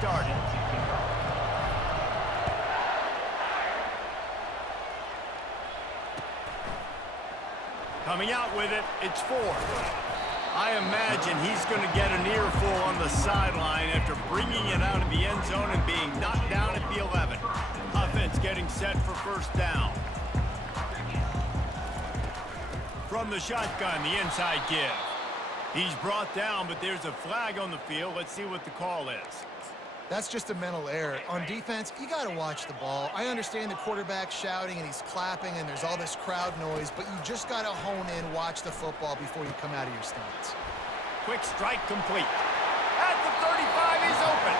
started. Coming out with it, it's 4. I imagine he's going to get an earful on the sideline after bringing it out of the end zone and being knocked down at the 11. Offense getting set for first down. From the shotgun, the inside give. He's brought down, but there's a flag on the field. Let's see what the call is. That's just a mental error. On defense, you got to watch the ball. I understand the quarterback shouting and he's clapping and there's all this crowd noise, but you just got to hone in, watch the football before you come out of your stance. Quick strike complete. At the 35, he's open.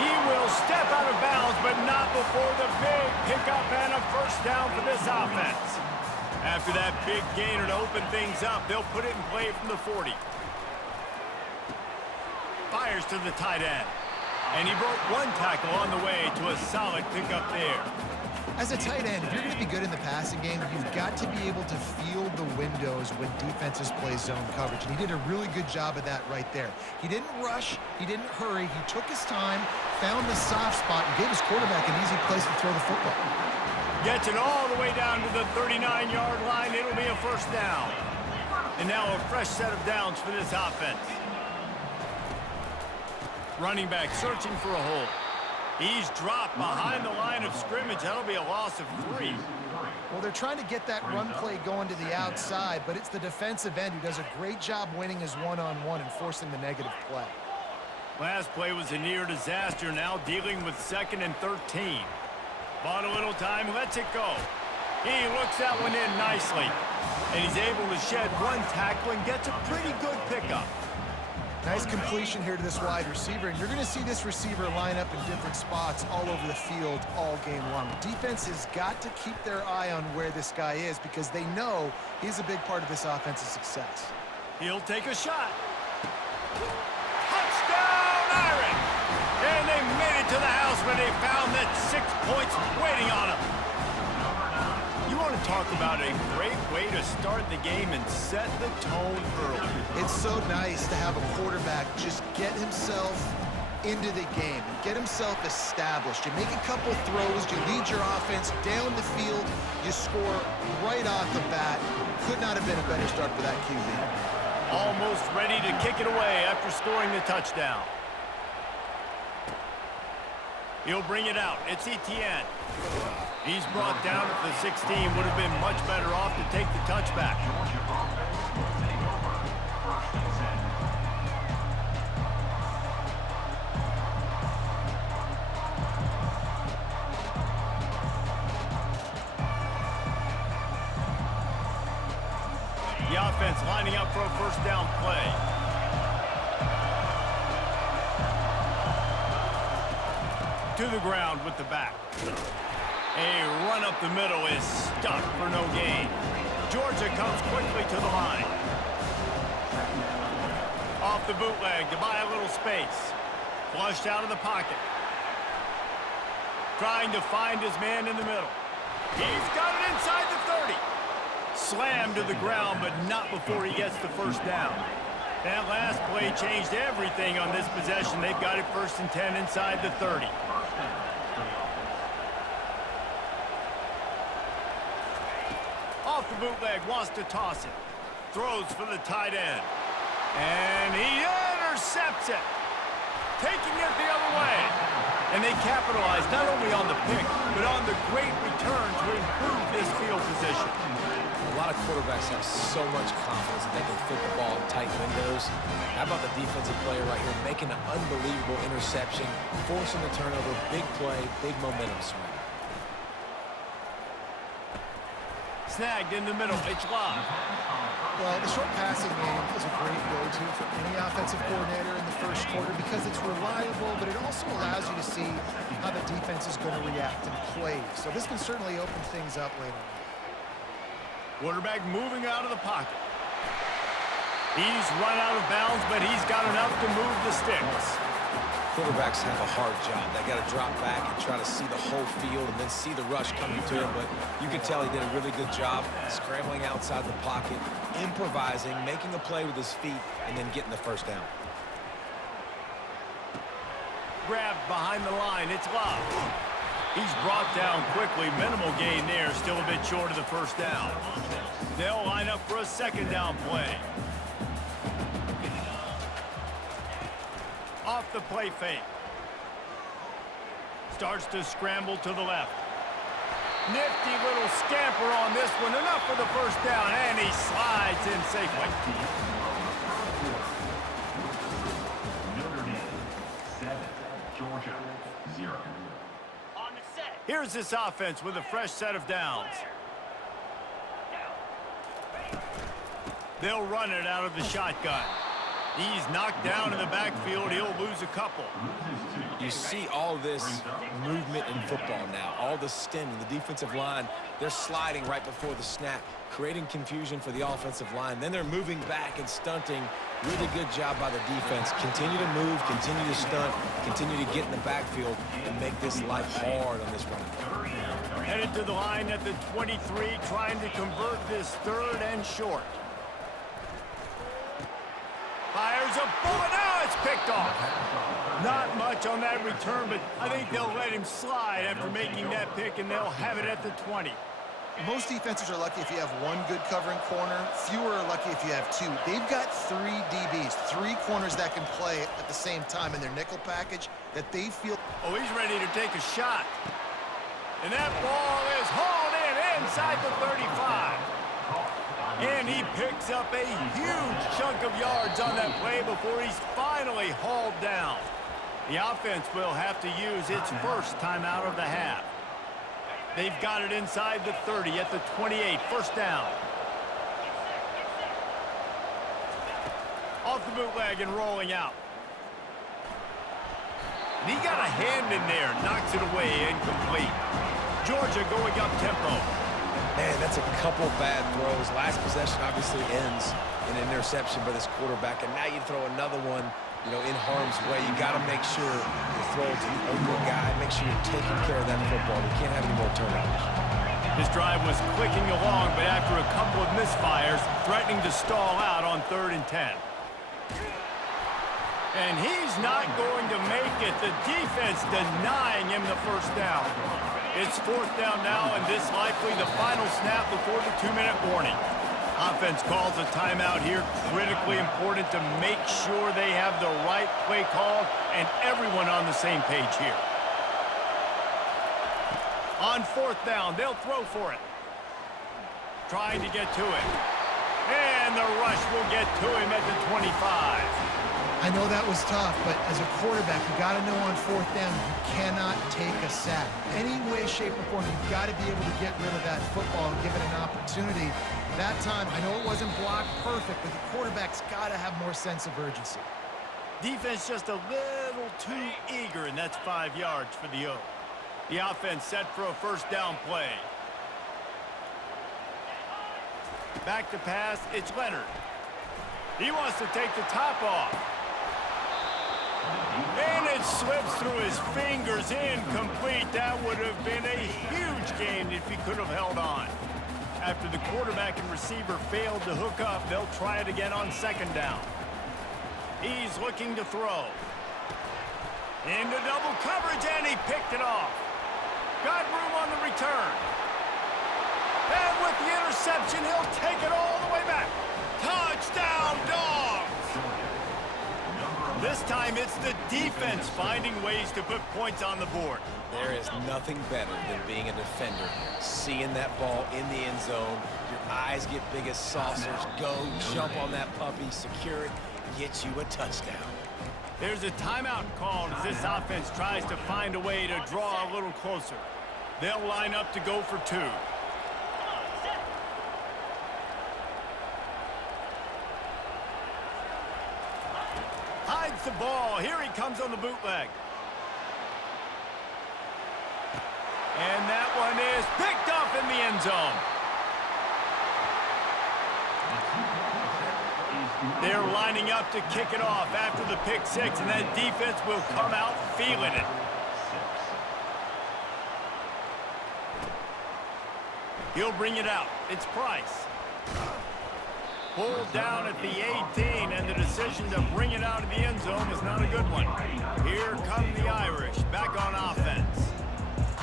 He will step out of bounds, but not before the big pickup and a first down for this offense. After that big gainer to open things up, they'll put it in play from the 40. Fires to the tight end. And he broke one tackle on the way to a solid pickup there. As a tight end, if you're going to be good in the passing game, you've got to be able to feel the windows when defenses play zone coverage. And he did a really good job of that right there. He didn't rush. He didn't hurry. He took his time, found the soft spot, and gave his quarterback an easy place to throw the football. Gets it all the way down to the 39-yard line. It'll be a first down. And now a fresh set of downs for this offense. Running back searching for a hole. He's dropped behind the line of scrimmage. That'll be a loss of 3. Well, they're trying to get that run play going to the outside, but it's the defensive end who does a great job winning his one-on-one and forcing the negative play. Last play was a near disaster. Now dealing with 2nd and 13. Bought a little time, lets it go. He looks that one in nicely. And he's able to shed one tackle and gets a pretty good pickup. Nice completion here to this wide receiver, and you're going to see this receiver line up in different spots all over the field all game long. Defense has got to keep their eye on where this guy is because they know he's a big part of this offense's success. He'll take a shot. Touchdown, Irish! And they made it to the house when they found that 6 points waiting on them. You want to talk about a great way to start the game and set the tone early. It's so nice to have a quarterback just get himself into the game, get himself established. You make a couple throws, you lead your offense down the field, you score right off the bat. Could not have been a better start for that QB. Almost ready to kick it away after scoring the touchdown. He'll bring it out. It's Etienne. He's brought down at the 16. Would have been much better off to take the touchback. The offense lining up for a first down play. To the ground with the back. A run up the middle is stuck for no gain. Georgia comes quickly to the line. Off the bootleg to buy a little space. Flushed out of the pocket. Trying to find his man in the middle. He's got it inside the 30. Slammed to the ground, but not before he gets the first down. That last play changed everything on this possession. They've got it 1st and 10 inside the 30. Off the bootleg, wants to toss it. Throws for the tight end. And he intercepts it. Taking it the other way. And they capitalize not only on the pick, but on the great return to improve this field position. A lot of quarterbacks have so much confidence that they can fit the ball in tight windows. How about the defensive player right here making an unbelievable interception, forcing the turnover, big play, big momentum swing. Snagged in the middle, it's Love. Well, the short passing game is a great go-to for any offensive coordinator in the first quarter because it's reliable, but it also allows you to see how the defense is going to react and play. So this can certainly open things up later on. Quarterback moving out of the pocket. He's run out of bounds, but he's got enough to move the sticks. Quarterbacks have a hard job. They got to drop back and try to see the whole field and then see the rush coming to him. But you can tell he did a really good job scrambling outside the pocket, improvising, making a play with his feet, and then getting the first down. Grabbed behind the line. It's Love. He's brought down quickly. Minimal gain there. Still a bit short of the first down. They'll line up for a second down play. Off the play fake. Starts to scramble to the left. Nifty little scamper on this one. Enough for the first down, and he slides in safely. Notre Dame 7, Georgia 0. On the set. Here's this offense with a fresh set of downs. They'll run it out of the shotgun. He's knocked down in the backfield. He'll lose a couple. You see all this movement in football now, all the stemming, the defensive line, they're sliding right before the snap, creating confusion for the offensive line. Then they're moving back and stunting. Really good job by the defense. Continue to move, continue to stunt, continue to get in the backfield and make this life hard on this running back. Headed to the line at the 23, trying to convert this third and short. Fires a bullet. Now it's picked off. Not much on that return, but I think they'll let him slide after making that pick, and they'll have it at the 20. Most defenses are lucky if you have one good covering corner. Fewer are lucky if you have two. They've got 3 DBs, 3 corners that can play at the same time in their nickel package that they feel. Oh, he's ready to take a shot. And that ball is hauled in inside the 35. And he picks up a huge chunk of yards on that play before he's finally hauled down. The offense will have to use its first timeout of the half. They've got it inside the 30 at the 28, first down. Off the bootleg and rolling out. And he got a hand in there, knocks it away, incomplete. Georgia going up tempo. Man, that's a couple bad throws. Last possession obviously ends in an interception by this quarterback, and now you throw another one, you know, in harm's way. You got to make sure you throw it to the open guy. Make sure you're taking care of that football. You can't have any more turnovers. This drive was clicking along, but after a couple of misfires, threatening to stall out on 3rd and 10. And he's not going to make it. The defense denying him the first down. It's 4th down now, and this likely the final snap before the 2-minute warning. Offense calls a timeout here. Critically important to make sure they have the right play call and everyone on the same page here. On 4th down, they'll throw for it. Trying to get to it. And the rush will get to him at the 25. I know that was tough, but as a quarterback, you got to know on 4th down, you cannot take a sack. Any way, shape, or form, you've got to be able to get rid of that football and give it an opportunity. That time, I know it wasn't blocked perfect, but the quarterback's got to have more sense of urgency. Defense just a little too eager, and that's 5 yards for the O. The offense set for a first down play. Back to pass, it's Leonard. He wants to take the top off. And it slips through his fingers, incomplete. That would have been a huge gain if he could have held on. After the quarterback and receiver failed to hook up, they'll try it again on 2nd down. He's looking to throw. Into double coverage, and he picked it off. Got room on the return. And with the interception, he'll take it all the way back. Touchdown, Dogs! This time it's the defense finding ways to put points on the board. There is nothing better than being a defender, seeing that ball in the end zone. Your eyes get big as saucers. Go, jump on that puppy, secure it, get you a touchdown. There's a timeout called as this offense tries to find a way to draw a little closer. They'll line up to go for 2. Hides the ball. Here he comes on the bootleg. And that one is picked off in the end zone. They're lining up to kick it off after the pick 6, and that defense will come out feeling it. He'll bring it out. It's Price. Pulled down at the 18, and the decision to bring it out of the end zone was not a good one. Here come the Irish, back on offense.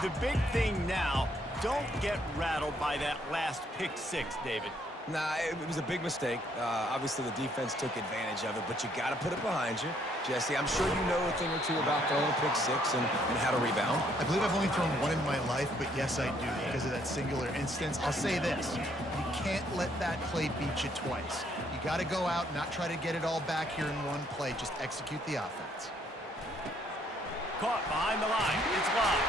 The big thing now, don't get rattled by that last pick six, David. Nah, it was a big mistake. Obviously, the defense took advantage of it, but you got to put it behind you. Jesse, I'm sure you know a thing or two about throwing a pick six and how to rebound. I believe I've only thrown one in my life, but yes, I do because of that singular instance. I'll say this. You can't let that play beat you twice. You got to go out and not try to get it all back here in one play. Just execute the offense. Caught behind the line. It's Love.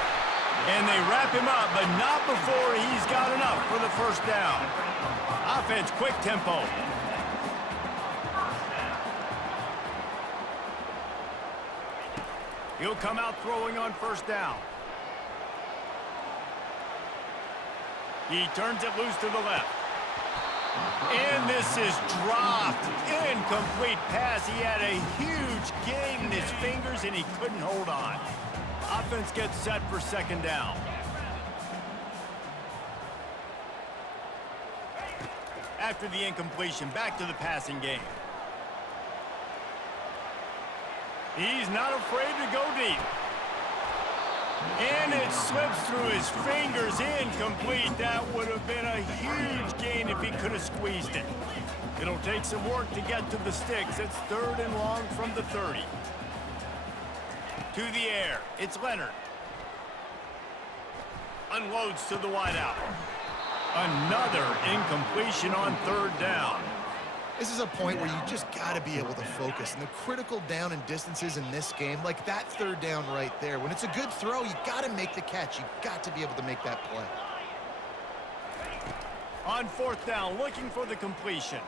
And they wrap him up, but not before he's got enough for the first down. Offense, quick tempo. He'll come out throwing on first down. He turns it loose to the left. And this is dropped. Incomplete pass. He had a huge gain in his fingers, and he couldn't hold on. Offense gets set for second down. After the incompletion, back to the passing game. He's not afraid to go deep. And it slips through his fingers. Incomplete. That would have been a huge gain if he could have squeezed it. It'll take some work to get to the sticks. It's 3rd and long from the 30. To the air. It's Leonard. Unloads to the wideout. Another incompletion on 3rd down. This is a point where you just got to be able to focus. And the critical down and distances in this game, like that 3rd down right there, when it's a good throw, you got to make the catch. You got to be able to make that play. On 4th down, looking for the completion.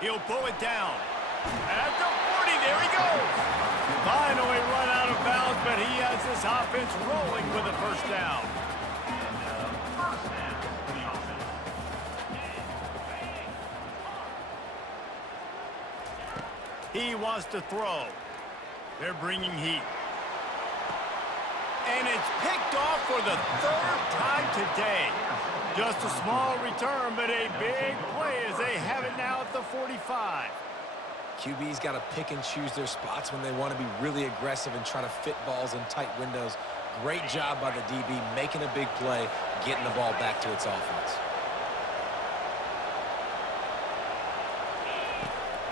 He'll pull it down. At the 40, there he goes. Finally run out of bounds, but he has this offense rolling with a first down. He wants to throw. They're bringing heat. And it's picked off for the 3rd time today. Just a small return, but a big play as they have it now at the 45. QB's got to pick and choose their spots when they want to be really aggressive and try to fit balls in tight windows. Great job by the DB making a big play, getting the ball back to its offense.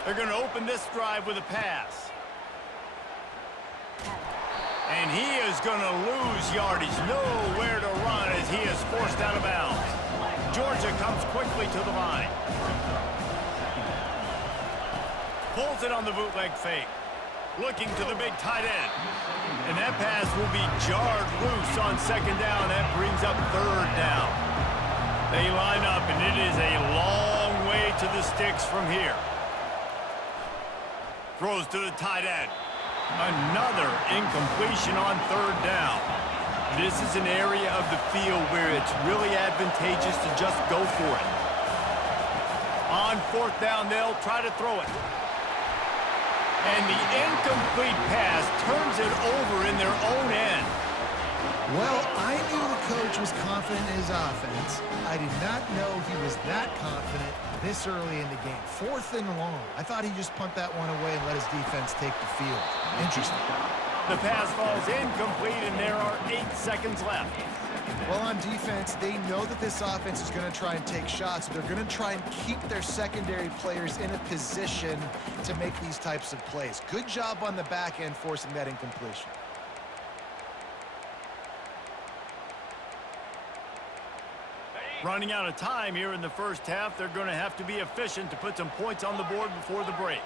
They're going to open this drive with a pass. And he is going to lose yardage. Nowhere to run as he is forced out of bounds. Georgia comes quickly to the line. Pulls it on the bootleg fake. Looking to the big tight end. And that pass will be jarred loose on second down. That brings up 3rd down. They line up, and it is a long way to the sticks from here. Throws to the tight end. Another incompletion on 3rd down. This is an area of the field where it's really advantageous to just go for it. On 4th down, they'll try to throw it. And the incomplete pass turns it over in their own end. Well, I knew the coach was confident in his offense. I did not know he was that confident this early in the game. 4th and long. I thought he'd just punt that one away and let his defense take the field. Interesting. The pass falls incomplete, and there are 8 seconds left. Well, on defense, they know that this offense is going to try and take shots. They're going to try and keep their secondary players in a position to make these types of plays. Good job on the back end forcing that incompletion. Running out of time here in the first half. They're going to have to be efficient to put some points on the board before the break.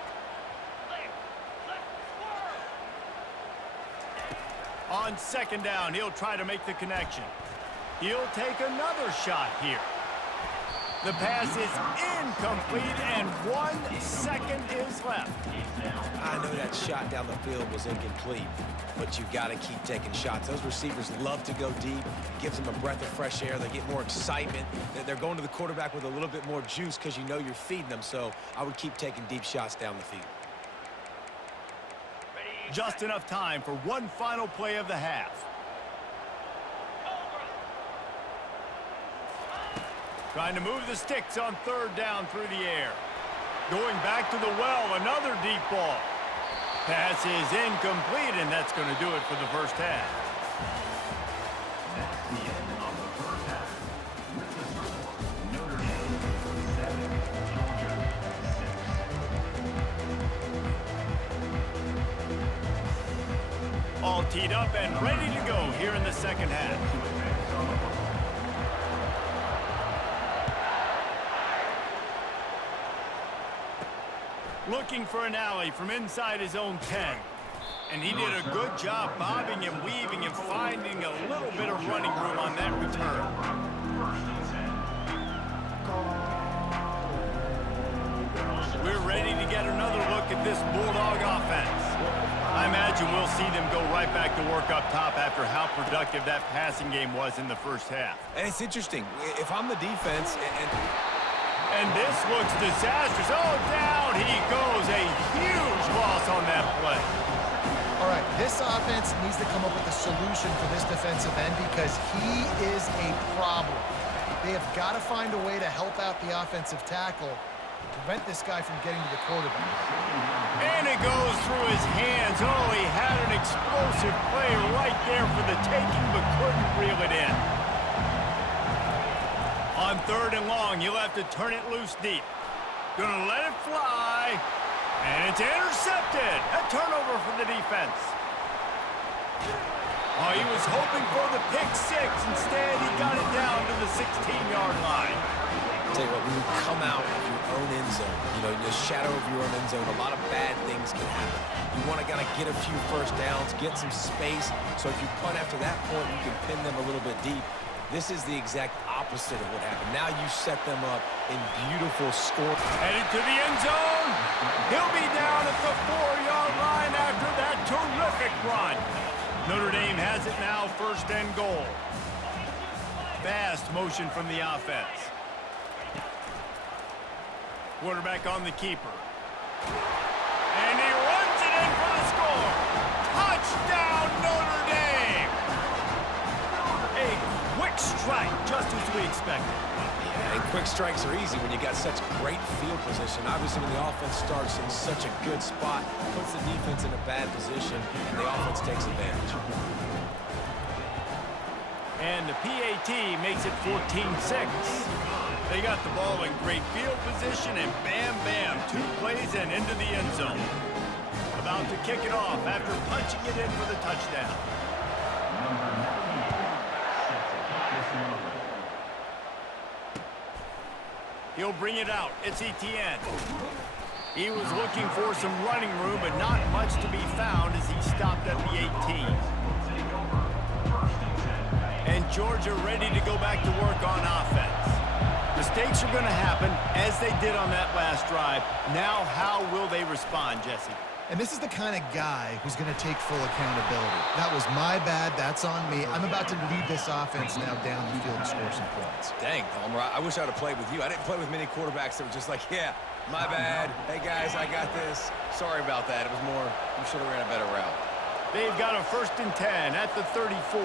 On second down, he'll try to make the connection. He'll take another shot here. The pass is incomplete, and 1 second is left. I know that shot down the field was incomplete, but you got to keep taking shots. Those receivers love to go deep. It gives them a breath of fresh air. They get more excitement. They're going to the quarterback with a little bit more juice because you know you're feeding them. So I would keep taking deep shots down the field. Just enough time for one final play of the half. Trying to move the sticks on third down through the air. Going back to the well, another deep ball. Pass is incomplete, and that's going to do it for the first half. That's the end of the first half. With the score, Notre Dame 7, Georgia 6. All teed up and ready to go here in the second half. Looking for an alley from inside his own 10. And he did a good job bobbing and weaving and finding a little bit of running room on that return. We're ready to get another look at this Bulldog offense. I imagine we'll see them go right back to work up top after how productive that passing game was in the first half. And it's interesting. If I'm the defense And this looks disastrous. Oh, down he goes. A huge loss on that play. All right, this offense needs to come up with a solution for this defensive end because he is a problem. They have got to find a way to help out the offensive tackle to prevent this guy from getting to the quarterback. And it goes through his hands. Oh, he had an explosive play right there for the taking, but couldn't reel it in. On third and long, you'll have to turn it loose deep. Gonna let it fly. And it's intercepted. A turnover for the defense. Oh, he was hoping for the pick six. Instead, he got it down to the 16-yard line. I'll tell you what, when you come out of your own end zone, you know, in the shadow of your own end zone, a lot of bad things can happen. You want to kind of get a few first downs, get some space, so if you punt after that point, you can pin them a little bit deep. This is the exact opposite of what happened. Now you set them up in beautiful score. Headed to the end zone. He'll be down at the 4-yard line after that terrific run. Notre Dame has it now, first and goal. Fast motion from the offense. Quarterback on the keeper. And he runs it in for the score. Touchdown, Notre Dame! A quick strike, just as we expected. Yeah, and quick strikes are easy when you got such great field position. Obviously, when the offense starts in such a good spot, puts the defense in a bad position, and the offense takes advantage. And the PAT makes it 14-6. They got the ball in great field position, and bam, bam, 2 plays and into the end zone. About to kick it off after punching it in for the touchdown. He'll bring it out. It's Etienne. He was looking for some running room, but not much to be found as he stopped at the 18. And Georgia ready to go back to work on offense. Mistakes are going to happen, as they did on that last drive. Now, how will they respond, Jesse? And this is the kind of guy who's going to take full accountability. That was my bad. That's on me. I'm about to lead this offense now down the field and score some points. Dang, Palmer, I wish I would have played with you. I didn't play with many quarterbacks that were just like, yeah, my bad. Hey, guys, I got this. Sorry about that. It was more, we should have ran a better route. They've got a 1st and 10 at the 34.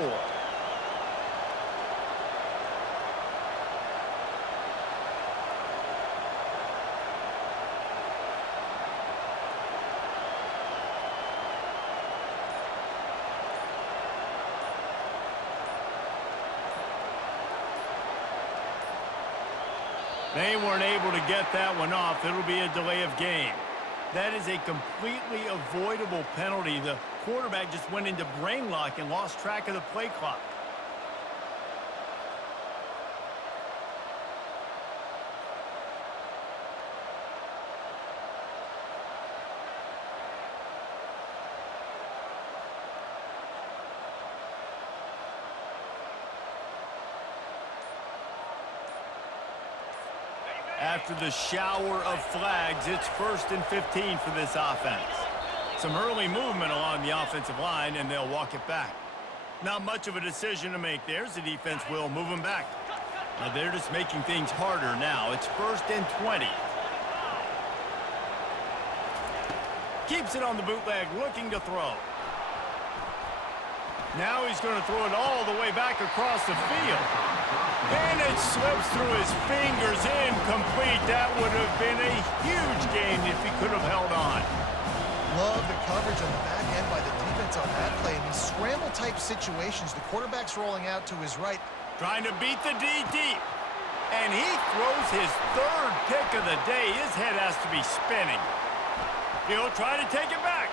They weren't able to get that one off. It'll be a delay of game. That is a completely avoidable penalty. The quarterback just went into brain lock and lost track of the play clock. After the shower of flags, it's 1st and 15 for this offense. Some early movement along the offensive line, and they'll walk it back. Not much of a decision to make there, as the defense will move them back. Now they're just making things harder now. It's 1st and 20. Keeps it on the bootleg, looking to throw. Now he's going to throw it all the way back across the field. And it slips through his fingers, incomplete. That would have been a huge gain if he could have held on. Love the coverage on the back end by the defense on that play. In these scramble-type situations, the quarterback's rolling out to his right. Trying to beat the D deep. And he throws his third pick of the day. His head has to be spinning. He'll try to take it back.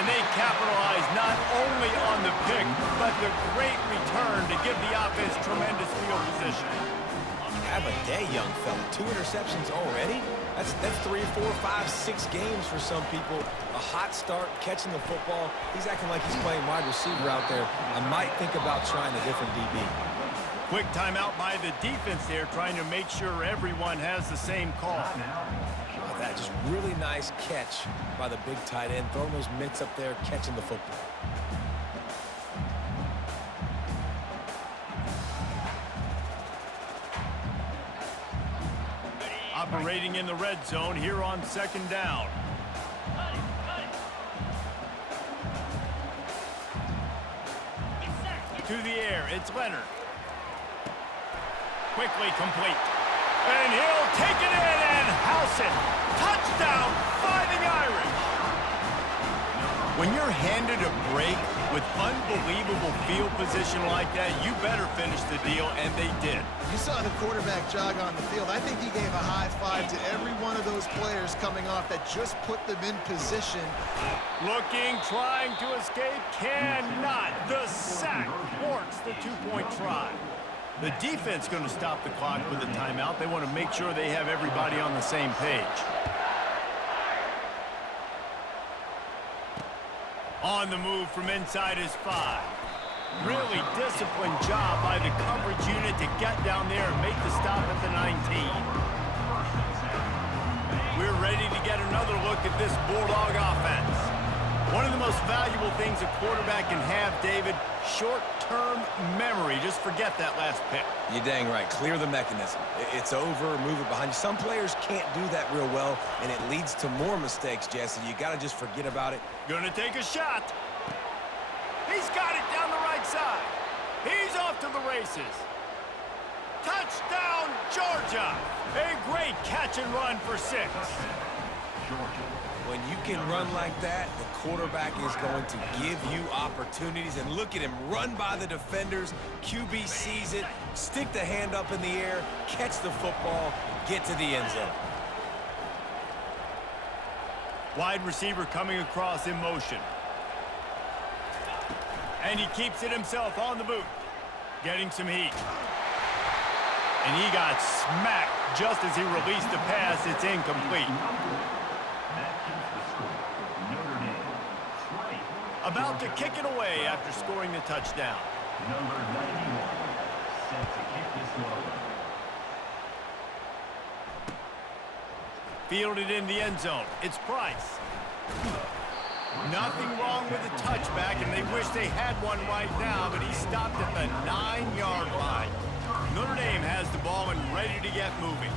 And they capitalize not only on the pick, but the great return to give the offense tremendous field position. Have a day, young fella. 2 interceptions already? That's 3, 4, 5, 6 games for some people. A hot start, catching the football. He's acting like he's playing wide receiver out there. I might think about trying a different DB. Quick timeout by the defense there, trying to make sure everyone has the same call. Oh, that just really nice catch by the big tight end, throwing those mitts up there, catching the football. Operating in the red zone here on 2nd down. To the air, it's Leonard. Quickly complete. And he'll take it in and house it. Touchdown, Fighting Irish. When you're handed a break with unbelievable field position like that, you better finish the deal, and they did. You saw the quarterback jog on the field. I think he gave a high five to every one of those players coming off that just put them in position. Looking, trying to escape, cannot. The sack thwarts the 2-point try. The defense going to stop the clock with a timeout. They want to make sure they have everybody on the same page. On the move from inside his 5. Really disciplined job by the coverage unit to get down there and make the stop at the 19. We're ready to get another look at this Bulldog offense. One of the most valuable things a quarterback can have, David, short-term memory. Just forget that last pick. You're dang right. Clear the mechanism. It's over, move it behind you. Some players can't do that real well, and it leads to more mistakes, Jesse. You got to just forget about it. Gonna take a shot. He's got it down the right side. He's off to the races. Touchdown, Georgia. A great catch and run for 6. When you can run like that, the quarterback is going to give you opportunities. And look at him run by the defenders. QB sees it, stick the hand up in the air, catch the football, get to the end zone. Wide receiver coming across in motion. And he keeps it himself on the boot. Getting some heat. And he got smacked just as he released the pass. It's incomplete. About to kick it away after scoring the touchdown. Number 91, set to kick this one. Fielded in the end zone. It's Price. Nothing wrong with the touchback, and they wish they had one right now, but he stopped at the 9-yard line. Notre Dame has the ball and ready to get moving.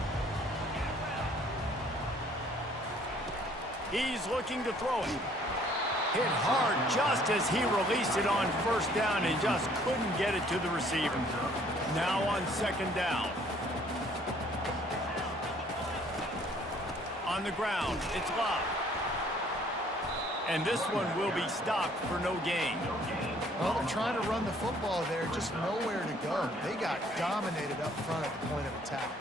He's looking to throw it. Hit hard just as he released it on 1st down and just couldn't get it to the receiver. Now on 2nd down. On the ground, it's Love. And this one will be stopped for no gain. Well, they're trying to run the football there, just nowhere to go. They got dominated up front at the point of attack.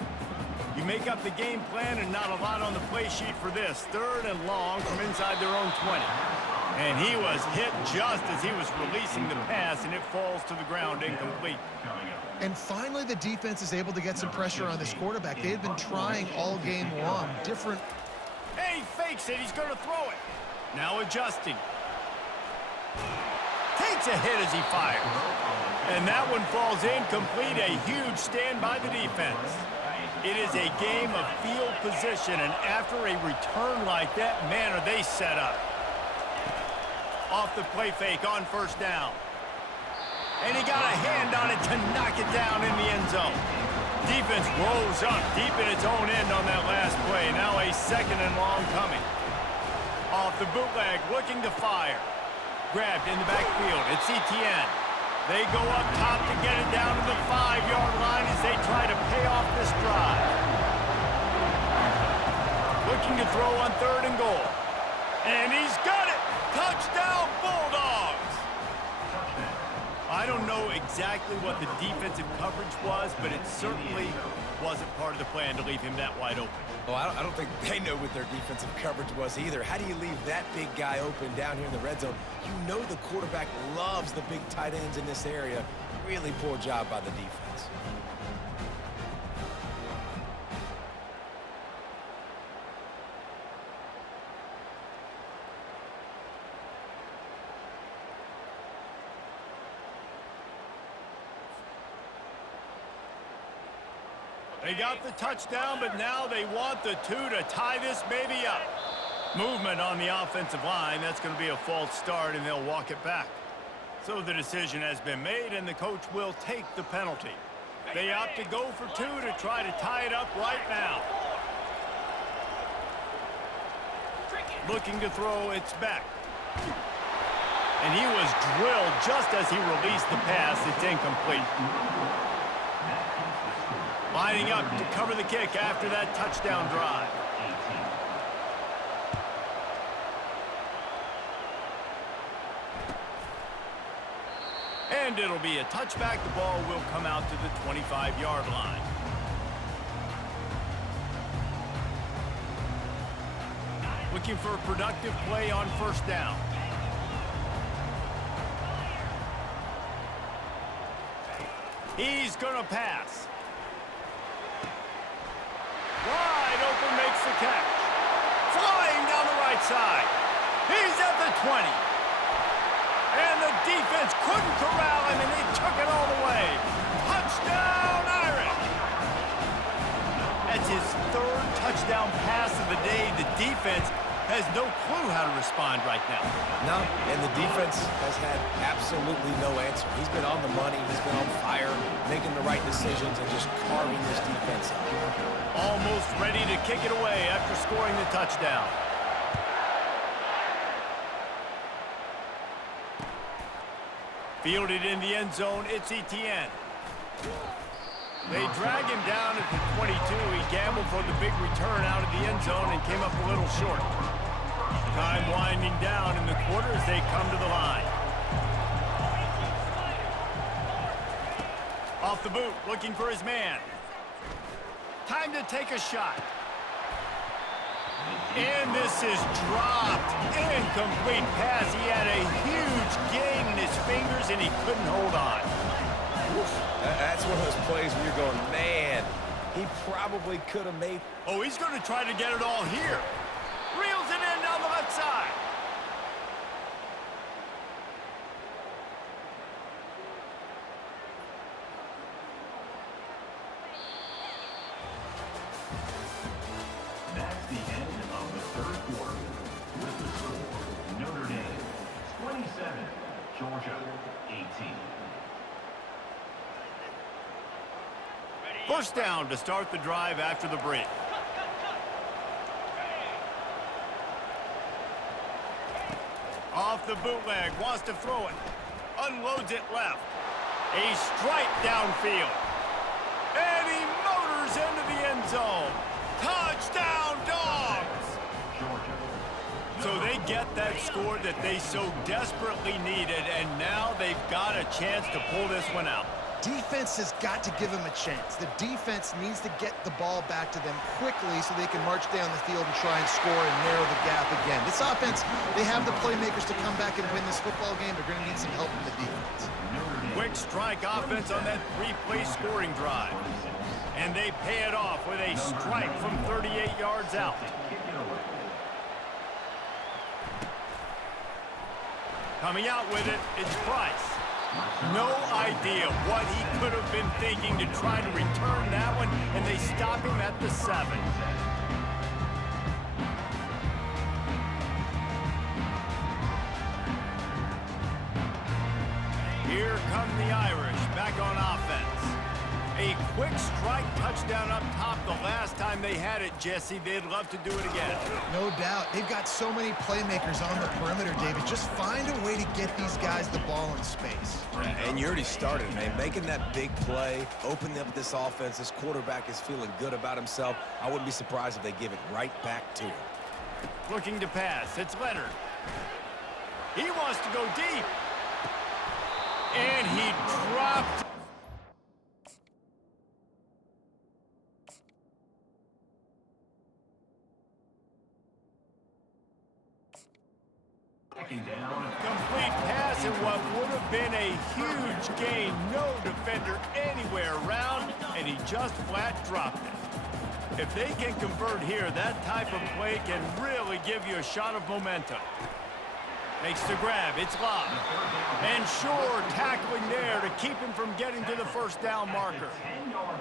You make up the game plan and not a lot on the play sheet for this. 3rd and long from inside their own 20. And he was hit just as he was releasing the pass, and it falls to the ground incomplete. And finally, the defense is able to get some pressure on this quarterback. They had been trying all game long. Different. Hey, he fakes it. He's going to throw it. Now adjusting. Takes a hit as he fires. And that one falls incomplete. A huge stand by the defense. It is a game of field position, and after a return like that, man, are they set up. Off the play fake on 1st down. And he got a hand on it to knock it down in the end zone. Defense rolls up deep in its own end on that last play. Now a 2nd and long coming. Off the bootleg, looking to fire. grabbed in the backfield. It's Etienne. They go up top to get it down to the 5-yard line as they try to pay off this drive. Looking to throw on 3rd and goal. And he's got it! Touchdown, Bulldogs! I don't know exactly what the defensive coverage was, but it certainly wasn't part of the plan to leave him that wide open. Well, I don't think they know what their defensive coverage was either. How do you leave that big guy open down here in the red zone? You know the quarterback loves the big tight ends in this area. Really poor job by the defense. They got the touchdown, but now they want the 2 to tie this baby up. Movement on the offensive line. That's going to be a false start, and they'll walk it back. So the decision has been made, and the coach will take the penalty. They opt to go for 2 to try to tie it up right now. Looking to throw, it's Beck. And he was drilled just as he released the pass. It's incomplete. Lining up to cover the kick after that touchdown drive. And it'll be a touchback. The ball will come out to the 25-yard line. Looking for a productive play on 1st down. He's going to pass. Wide open, makes the catch. Flying down the right side. He's at the 20. And the defense couldn't corral him, and he took it all the way. Touchdown, Irish. That's his 3rd touchdown pass of the day. The defense has no clue how to respond right now. No, and the defense has had absolutely no answer. He's been on the money. He's been on fire, making the right decisions, and just carving this defense up. Almost ready to kick it away after scoring the touchdown. Fielded in the end zone, it's Etienne. They drag him down at the 22. He gambled for the big return out of the end zone and came up a little short. Time winding down in the quarter as they come to the line. Off the boot, looking for his man. Time to take a shot. And this is dropped. Incomplete pass. He had a huge gain in his fingers, and he couldn't hold on. That's one of those plays where you're going, man, he probably could have made... Oh, he's going to try to get it all here. Reels it in down the left side. That's the end of the 3rd quarter. With the score, Notre Dame 27, Georgia 18. First down to start the drive after the break. Off the bootleg, wants to throw it. Unloads it left. A strike downfield. And he motors into the end zone. Touchdown, Dogs! So they get that score that they so desperately needed, and now they've got a chance to pull this one out. Defense has got to give them a chance. The defense needs to get the ball back to them quickly so they can march down the field and try and score and narrow the gap again. This offense, they have the playmakers to come back and win this football game. They're going to need some help from the defense. Quick strike offense on that 3-play scoring drive. And they pay it off with a strike from 38 yards out. Coming out with it, it's Price. No idea what he could have been thinking to try to return that one, and they stop him at the 7. Here come the Irish back on offense. A quick strike touchdown up top the last time they had it, Jesse. They'd love to do it again. No doubt. They've got so many playmakers on the perimeter, David. Just find a way to get these guys the ball in space. And you already started, man. Making that big play, opening up this offense. This quarterback is feeling good about himself. I wouldn't be surprised if they give it right back to him. Looking to pass. It's Leonard. He wants to go deep. And he dropped. Complete pass in what would have been a huge gain. No defender anywhere around, and he just flat dropped it. If they can convert here, that type of play can really give you a shot of momentum. Makes the grab. It's lobbed. And sure, tackling there to keep him from getting to the first down marker.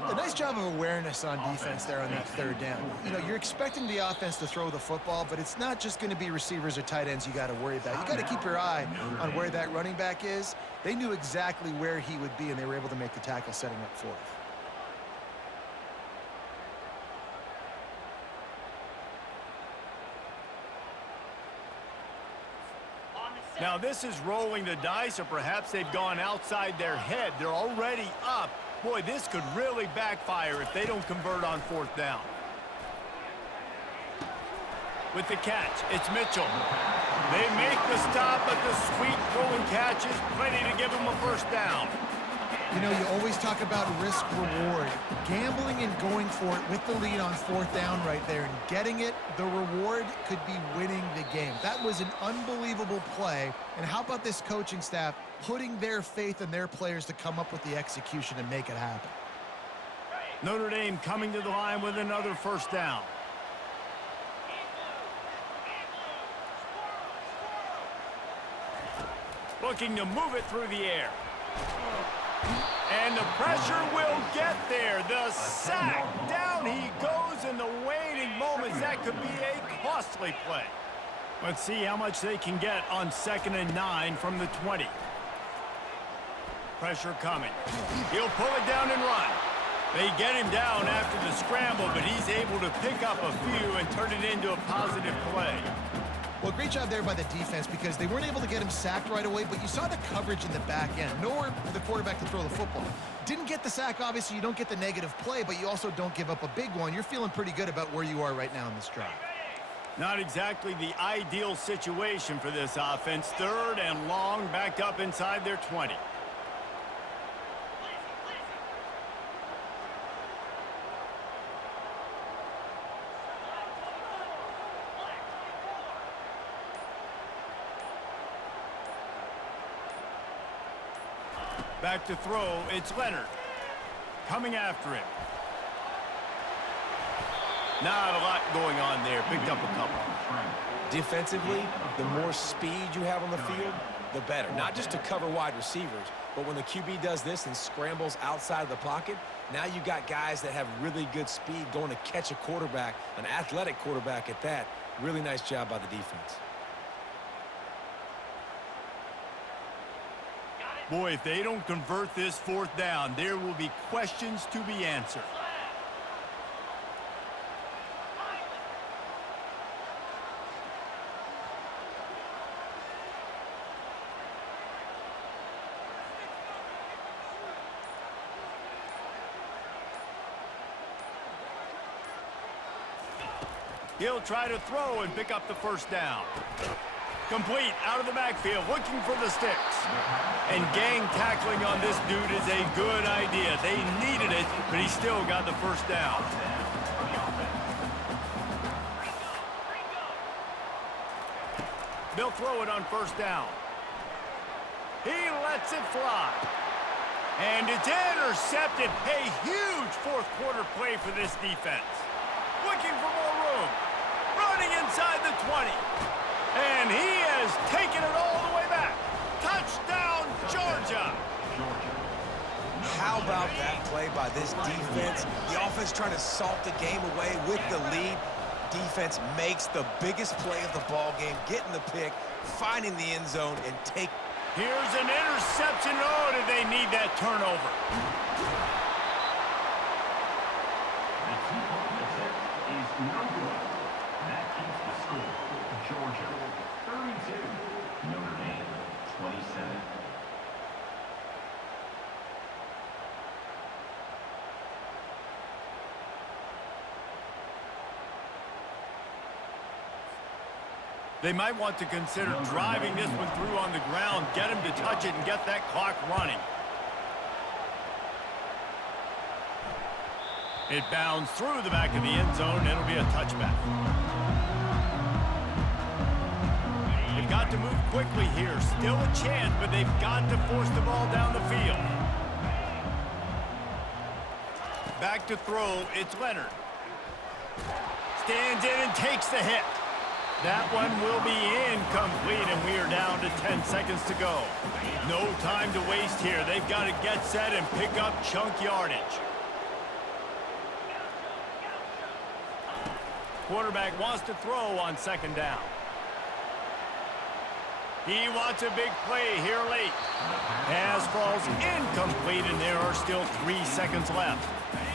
A nice job of awareness on defense there on that third down. You know, you're expecting the offense to throw the football, but it's not just going to be receivers or tight ends you got to worry about. You got to keep your eye on where that running back is. They knew exactly where he would be, and they were able to make the tackle setting up fourth. Now this is rolling the dice, or perhaps they've gone outside their head. They're already up. Boy, this could really backfire if they don't convert on fourth down. With the catch, it's Mitchell. They make the stop, but the sweet throwing catch is plenty to give them a first down. You know, you always talk about risk-reward. Gambling and going for it with the lead on fourth down right there and getting it, the reward could be winning the game. That was an unbelievable play. And how about this coaching staff putting their faith in their players to come up with the execution and make it happen? Notre Dame coming to the line with another first down. Looking to move it through the air. And the pressure will get there. The sack. Down he goes in the waning moments. That could be a costly play. Let's see how much they can get on 2nd and 9 from the 20. Pressure coming. He'll pull it down and run. They get him down after the scramble, but he's able to pick up a few and turn it into a positive play. Well, great job there by the defense because they weren't able to get him sacked right away, but you saw the coverage in the back end. Nowhere for the quarterback to throw the football. Didn't get the sack, obviously. You don't get the negative play, but you also don't give up a big one. You're feeling pretty good about where you are right now in this drive. Not exactly the ideal situation for this offense. 3rd and long, backed up inside their 20. Back to throw, it's Leonard. Coming after him. Not a lot going on there. Picked up a couple. Defensively, the more speed you have on the field, the better. Not just to cover wide receivers, but when the QB does this and scrambles outside of the pocket, now you got guys that have really good speed going to catch a quarterback, an athletic quarterback at that. Really nice job by the defense. Boy, if they don't convert this 4th down, there will be questions to be answered. He'll try to throw and pick up the first down. Complete out of the backfield, looking for the sticks. And gang tackling on this dude is a good idea. They needed it, but he still got the first down. They'll throw it on 1st down. He lets it fly. And it's intercepted. A huge 4th quarter play for this defense. Looking for more room. Running inside the 20. And he has taken it all the way back. Touchdown, Georgia. How about that play by this defense? The offense trying to salt the game away with the lead. Defense makes the biggest play of the ball game, getting the pick, finding the end zone, and take. Here's an interception. Oh, did they need that turnover? Georgia, 32. Notre Dame, 27. They might want to consider driving this one through on the ground, get him to touch it and get that clock running. It bounds through the back of the end zone. It'll be a touchback. They've got to move quickly here. Still a chance, but they've got to force the ball down the field. Back to throw. It's Leonard. Stands in and takes the hit. That one will be incomplete, and we are down to 10 seconds to go. No time to waste here. They've got to get set and pick up chunk yardage. Quarterback wants to throw on second down. He wants a big play here late. Pass falls incomplete, and there are still 3 seconds left.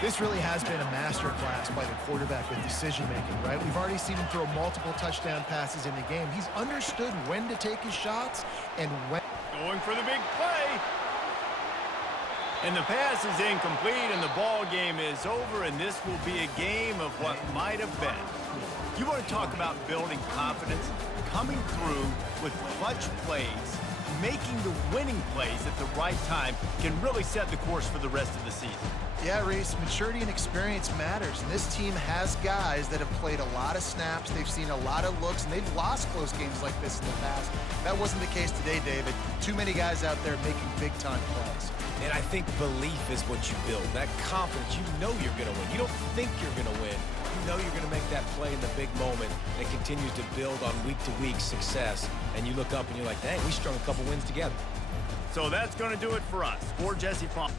This really has been a masterclass by the quarterback with decision-making, right? We've already seen him throw multiple touchdown passes in the game. He's understood when to take his shots and when... Going for the big play. And the pass is incomplete, and the ball game is over, and this will be a game of what might have been. You want to talk about building confidence? Coming through with clutch plays, making the winning plays at the right time can really set the course for the rest of the season. Yeah, Reese, maturity and experience matters, and this team has guys that have played a lot of snaps, they've seen a lot of looks, and they've lost close games like this in the past. That wasn't the case today, David. Too many guys out there making big-time plays. And I think belief is what you build. That confidence, you know you're going to win. You don't think you're going to win. You know you're going to make that play in the big moment that continues to build on week-to-week success. And you look up and you're like, dang, we strung a couple wins together. So that's going to do it for us. For Jesse Funk.